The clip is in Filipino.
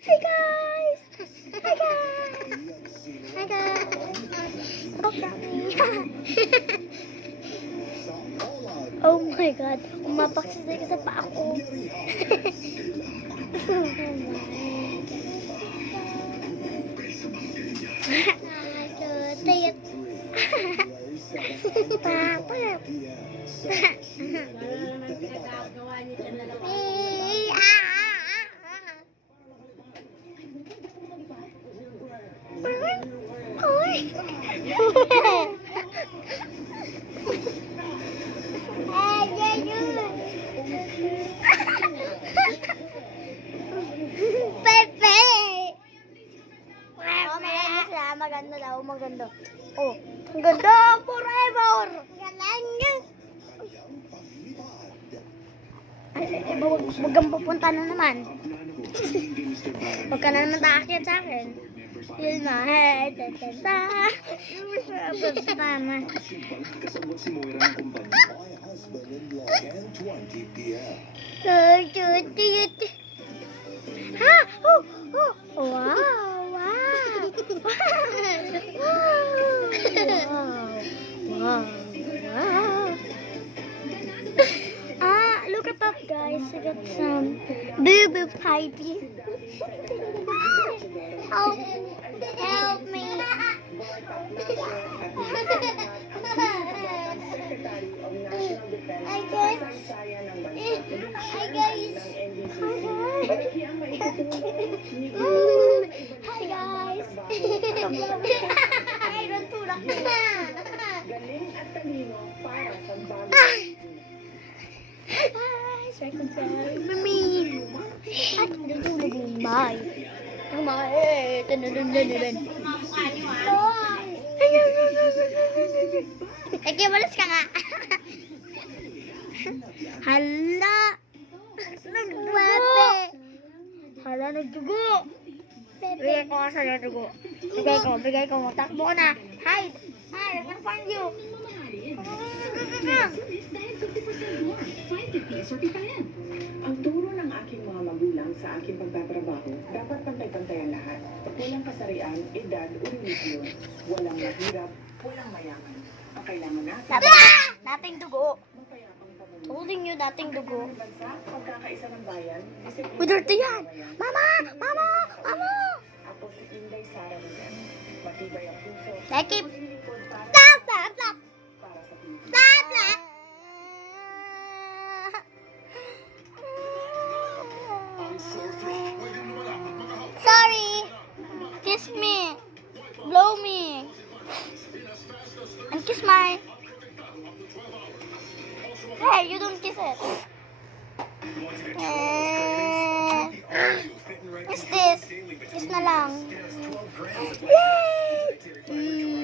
Hi guys! Hi guys! Hi guys! Oh, oh my god! Umapak siya sa paa ko. Pepe! Maganda daw, maganda. Oh, ang ganda forever! Galing! Huwag kang pupunta na naman. Huwag ka na naman taakyat sa akin. Yun na, ha? Oh, oh, wow, wow. Wow, wow. Look at that, guys. I got some boo-boo pipey. Help me. I guess. Hi guys. Hi guys. Mayroon tulak na. Galing at talino para sa Guys, reconcile me. At natulog ng bahay. Ang mga walas ka nga. Hala. Nagdugo. Hala, nagdugo. Bigay ko nga sa'yo, dugo. Bigay ko. Takbo ko na. Hide. Hi, I'm gonna find you. Ang turo ng aking mga magulang sa aking pagtatrabaho, dapat pantay-pantayan lahat. Walang kasarian, edad o religiyon. Walang mahirap, walang mayaman. Ang kailangan natin, Dating dugo. mapayapang pamumuhay. Holding you, dating dugo. Ang bansa, pagkakaisa ng bayan, disiplina Uy, dirty ng yan. bayan. Mama! Mama! Mama! Ako si Inday Sara Miguel. Matibay ang puso. Like it. Maglilingkod para Stop! Stop! Stop! para sa Pilipinas. Stop! Stop! Sorry. Kiss me. Blow me. And kiss my... Hey, you don't kiss it. What's this? Kiss na lang. Yay!